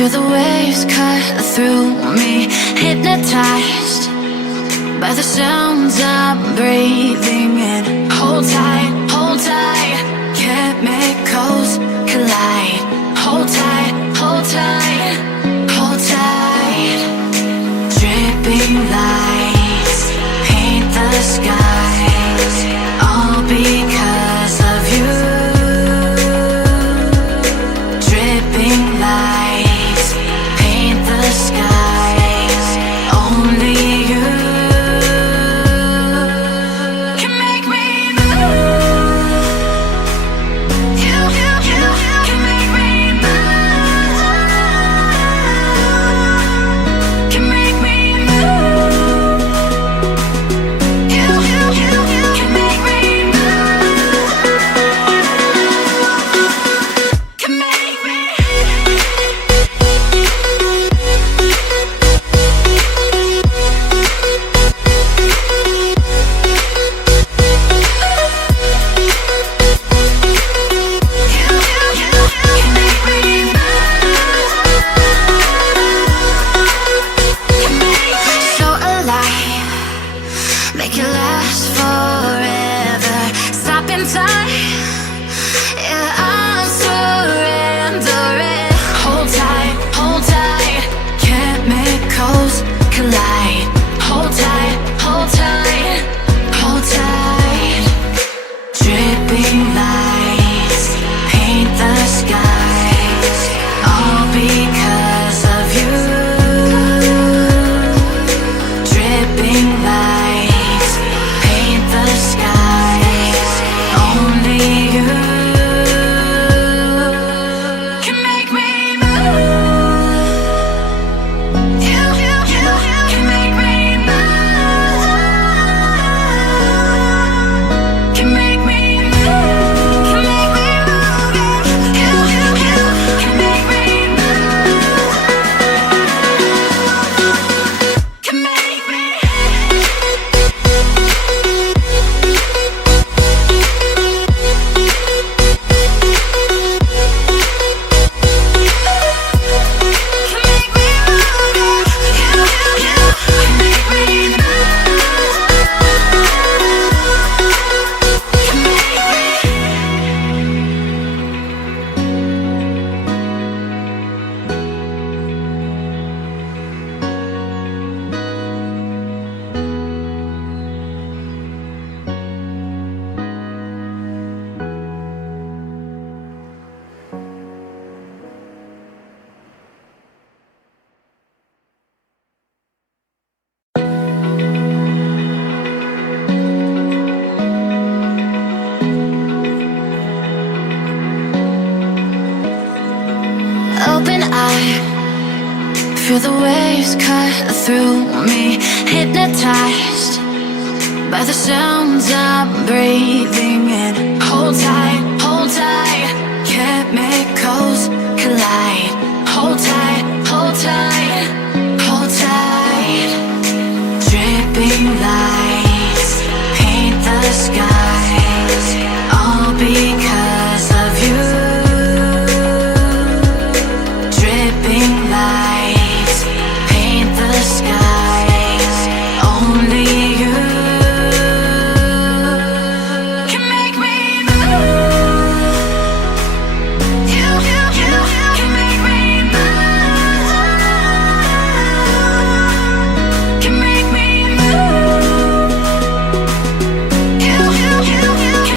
Feel the waves cut through me, hypnotized by the sounds I'm breathing in. Hold tight, chemicals collide. Hold tight, hold tight, hold tight. Dripping lights paint the skies, all because of you. Dripping lights paint the skies, only you can make me move. You can make me move. Can make me move. You can make me move. Can make me. So alive, make it last forever. Stop in time, yeah, I'm surrendering. Hold tight, chemicals collide. Hold tight, hold tight, hold tight. Dripping lights paint the skies, all because of you. Dripping lights paint the skies, only you can make me move. You can make me move. Can make me move. Can make me move. You can make me move. Can make me. Open eye, feel the waves cut through me, hypnotized by the sounds I'm breathing in. Hold tight, chemicals collide. Hold tight,